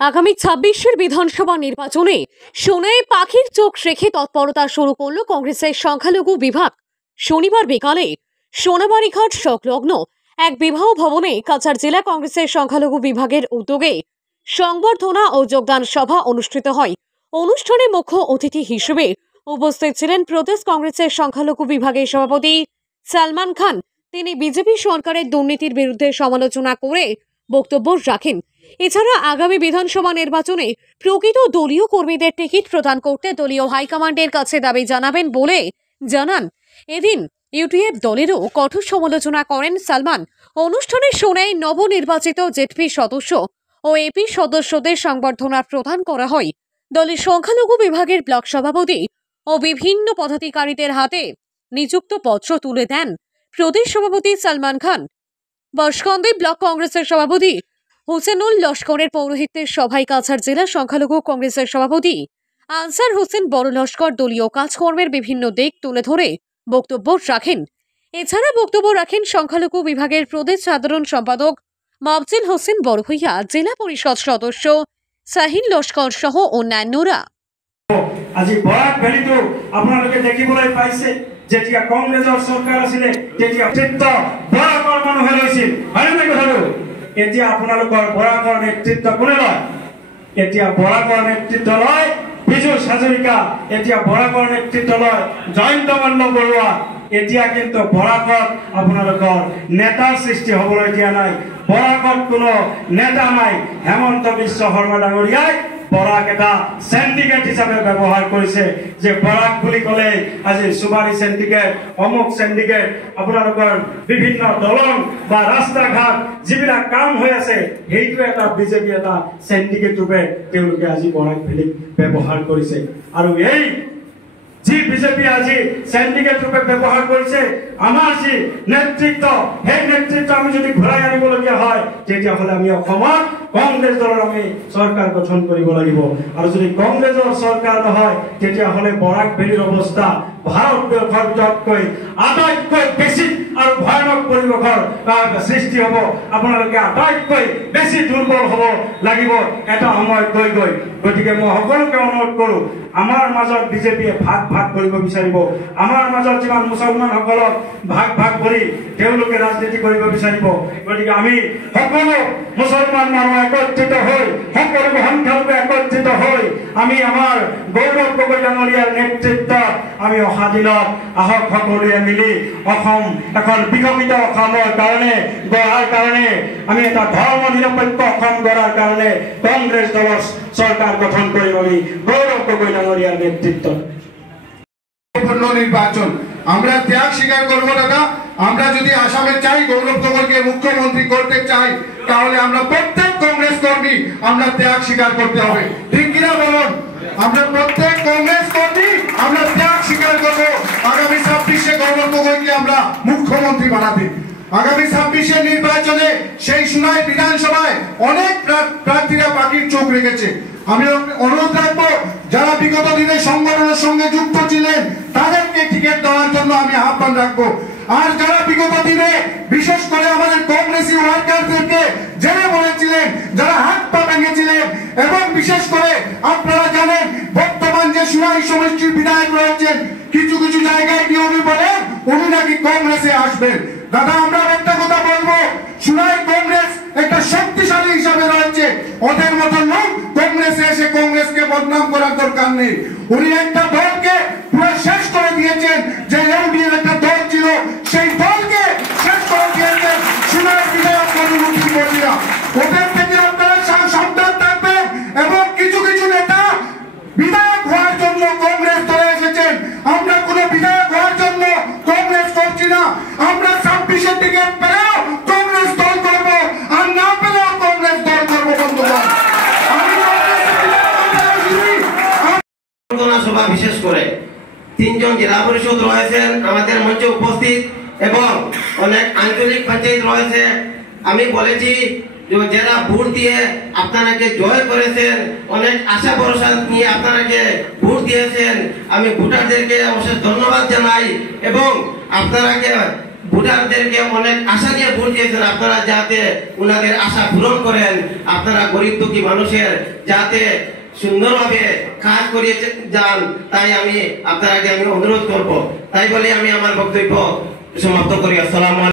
আগামী ২৬-এর বিধানসভা নির্বাচনে সোনায় পাখির চোখ রেখে তৎপরতা শুরু করল কংগ্রেসের সংখ্যালঘু বিভাগ। শনিবার বিকালে সোনাবাড়িঘাট সংলগ্ন এক বিবাহ ভবনে কাছাড় জেলা কংগ্রেসের সংখ্যালঘু বিভাগের উদ্যোগে সংবর্ধনা ও যোগদান সভা অনুষ্ঠিত হয়। অনুষ্ঠানে মুখ্য অতিথি হিসেবে উপস্থিত ছিলেন প্রদেশ কংগ্রেসের সংখ্যালঘু বিভাগের সভাপতি সালমান খান। তিনি বিজেপি সরকারের দুর্নীতির বিরুদ্ধে সমালোচনা করে বক্তব্য রাখেন। এছাড়া আগামী বিধানসভা নির্বাচনে প্রকৃত দলীয় কর্মীদের টিকিট প্রদান করতে দলীয় হাইকমান্ডের কাছে দাবি জানাবেন বলে জানান। এদিন ইউটিএফ দলেরও কঠোর সমালোচনা করেন সালমান। অনুষ্ঠানে সোনায় নবনির্বাচিত জেডপি সদস্য ও এপি সদস্যদের সংবর্ধনা প্রদান করা হয়। দলের সংখ্যালঘু বিভাগের ব্লক সভাপতি ও বিভিন্ন পদাধিকারীদের হাতে নিযুক্ত পত্র তুলে দেন প্রদেশ সভাপতি সালমান খান। বর্ষকন্দে ব্লক কংগ্রেসের সভাপতি হোসেনুল লস্করের পৌরোহিত্যে সভায় কাছাড় জেলা সংখ্যালঘু কংগ্রেসের সভাপতি আনসার হোসেন বড় লস্কর দলীয় কাজকর্মের বিভিন্ন দিক তুলে ধরে বক্তব্য রাখেন। এছাড়া বক্তব্য রাখেন সংখ্যালঘু বিভাগের প্রদেশ সাধারণ সম্পাদক মফজিল হোসেন বড়ভূইয়া, জেলা পরিষদ সদস্য সাহিল লস্কর সহ অন্যান্যরা। আজি বরাক ভেলিটো আপোনালোকে দেখিবলৈ পাইছে যেতিয়া কংগ্ৰেছৰ চৰকাৰ আছিলে তেতিয়া নেতৃত্ব বৰাকৰ মানুহে লৈছিল, হয়নে কথাটো? এতিয়া আপোনালোকৰ বৰাকৰ নেতৃত্ব কোনে লয়? এতিয়া বৰাকৰ নেতৃত্ব লয় বিজু হাজৰিকা, এতিয়া বৰাকৰ নেতৃত্ব লয় জয়ন্ত মল্ল বৰুৱা। এতিয়া কিন্তু বৰাকত আপোনালোকৰ নেতাৰ সৃষ্টি হ'বলৈ দিয়া নাই। বৰাকত কোনো নেতা নাই। হেমন্ত বিশ্ব শৰ্মা ডাঙৰীয়াই বরাক এটা সিন্ডিকেট হিসাবে ব্যবহার করেছে। যে বরাক বলি কলে আজি সুবারি সিন্ডিকেট, অমুক সিন্ডিকেট, আপোনালোকৰ বিভিন্ন দলং বা রাস্তা ঘাট যিবিলাক কাম হৈ আছে সেইটো এটা বিজেপি এটা সিন্ডিকেট ৰূপে তেওঁলোকে আজি বরাক ভেলিক ব্যবহার করেছে। আৰু এই যি বিজেপি আজি সিন্ডিকেট ৰূপে ব্যবহার করেছে, আমাৰ যি নেতৃত্ব সেই নেতৃত্ব আমি যদি ঘূৰাই আনিবলগীয়া হয় তেতিয়াহ'লে আমি অসমত কংগ্ৰেছ দলৰ আমি চৰকাৰ গঠন কৰিব লাগিব। আৰু যদি কংগ্ৰেছৰ চৰকাৰ নহয় তেতিয়াহ'লে বৰাক ভেলীৰ অৱস্থা ভাৰতবৰ্ষৰ ভিতৰতকৈ আটাইতকৈ বেছি আৰু ভয়ানক পৰিৱেশৰ সৃষ্টি হ'ব। আপোনালোকে আটাইতকৈ বেছি দুৰ্বল হ'ব লাগিব এটা সময়ত গৈ গৈ। গতিকে মই সকলোকে অনুৰোধ কৰোঁ, আমাৰ মাজত বিজেপিয়ে ভাগ ভাগ কৰিব বিচাৰিব। আমাৰ মাজত যিমান মুছলমানসকলক ভাগ ভাগ কৰি তেওঁলোকে ৰাজনীতি কৰিব বিচাৰিব। গতিকে আমি সকলো মুছলমান মানুহ একত্ৰিত হৈ, সকলো সংখ্যালঘু একত্ৰিত হৈ আমি আমাৰ গৌৰৱ গগৈ ডাঙৰীয়াৰ নেতৃত্বত আমি অহা দিনত আহক সকলোৱে মিলি অসম এখন বিকশিত অসমৰ কাৰণে গঢ়াৰ কাৰণে, আমি এটা ধৰ্ম নিৰপেক্ষ অসম গঢ়াৰ কাৰণে কংগ্ৰেছ দলৰ চৰকাৰ গঠন কৰিম আমি গৌৰৱ গগৈ ডাঙৰীয়ার নেতৃত্ব। নির্বাচন আমরা ত্যাগ স্বীকার করবো দাদা। আমরা যদি আসামে চাই গৌরব গগৈকে মুখ্যমন্ত্রী করতে চাই তাহলে আমরা প্রত্যেক কংগ্রেস কর্মী আমরা ত্যাগ স্বীকার করতে হবে। ঠিক কিনা বলুন? আমরা প্রত্যেক কংগ্রেস কর্মী আমরা ত্যাগ স্বীকার করবো আগামী 26-এ গৌরব গগৈকে আমরা মুখ্যমন্ত্রী বানাতে। আগামী 26-এর নির্বাচনে সেই সোনাই বিধানসভায় অনেক প্রার্থীরা পাখির চোখ রেখেছে। আমি অনুরোধ রাখবো যারা বিগত দিনে সংগঠনের সঙ্গে যুক্ত ছিলেন তাদেরকে টিকিট দেওয়ার জন্য আমি আহ্বান রাখবো। আর যারা বিগত দিনে বিশেষ করে আমাদের কংগ্রেসি ওয়ার্কারদেরকে জেলে বলেছিলেন, যারা হাত পা ভেঙেছিলেন, এবং বিশেষ করে আপনারা জানেন বর্তমান যে সোনাই সমষ্টির বিধায়ক রয়েছেন কিছু কিছু জায়গায় গিয়ে উনি বলেন উনি নাকি কংগ্রেসে আসবেন। দাদা আমরা একটা কথা বলবো, সোনাই কংগ্রেস একটা শক্তিশালী হিসাবে রয়েছে, ওদের মতো লোক কংগ্রেসে এসে কংগ্রেসকে বদনাম করার দরকার নেই। উনি একটা দলকে পুরো শেষ করে দিয়েছেন, যে ইউডিএফ একটা দল ছিল সেই দলকে শেষ করে দিয়েছেন সোনাই বিধায়ক অনুমতি কর্মীরা। ওদের থেকে আপনারা সাবধান থাকবেন। এবং কিছু কিছু নেতা বিধায়ক হওয়ার জন্য কংগ্রেস দলে এসেছেন। আমরা কোনো বিধায়ক হওয়ার জন্য কংগ্রেস করছি না। আমরা 26-এর টিকিট পেলেও কংগ্রেস দল করব, আর না পেলেও কংগ্রেস দল করব। বন্ধুগণ, সভা বিশেষ করে 3জন জেলা পরিষদ রয়েছেন আমাদের মঞ্চে উপস্থিত এবং অনেক আঞ্চলিক পঞ্চায়েত রয়েছে। আমি বলেছি যারা ভোট দিয়ে আপনারাকে জয় করেছেন, অনেক আশা ভরসা নিয়ে আপনারাকে ভোট দিয়েছেন, আমি ভোটারদেরকে অশেষ ধন্যবাদ জানাই। এবং আপনারাকে ভোটারদেরকে অনেক আশা নিয়ে ভোট দিয়েছেন, আপনারা যাতে উনাদের আশা পূরণ করেন, আপনারা গরিব দুঃখী মানুষের যাতে সুন্দরভাবে কাজ করিয়ে যান, তাই আমি আপনার আগে অনুরোধ করব। তাই বলে আমি আমার বক্তব্য সমাপ্ত করি। আসসালামু আলাইকুম।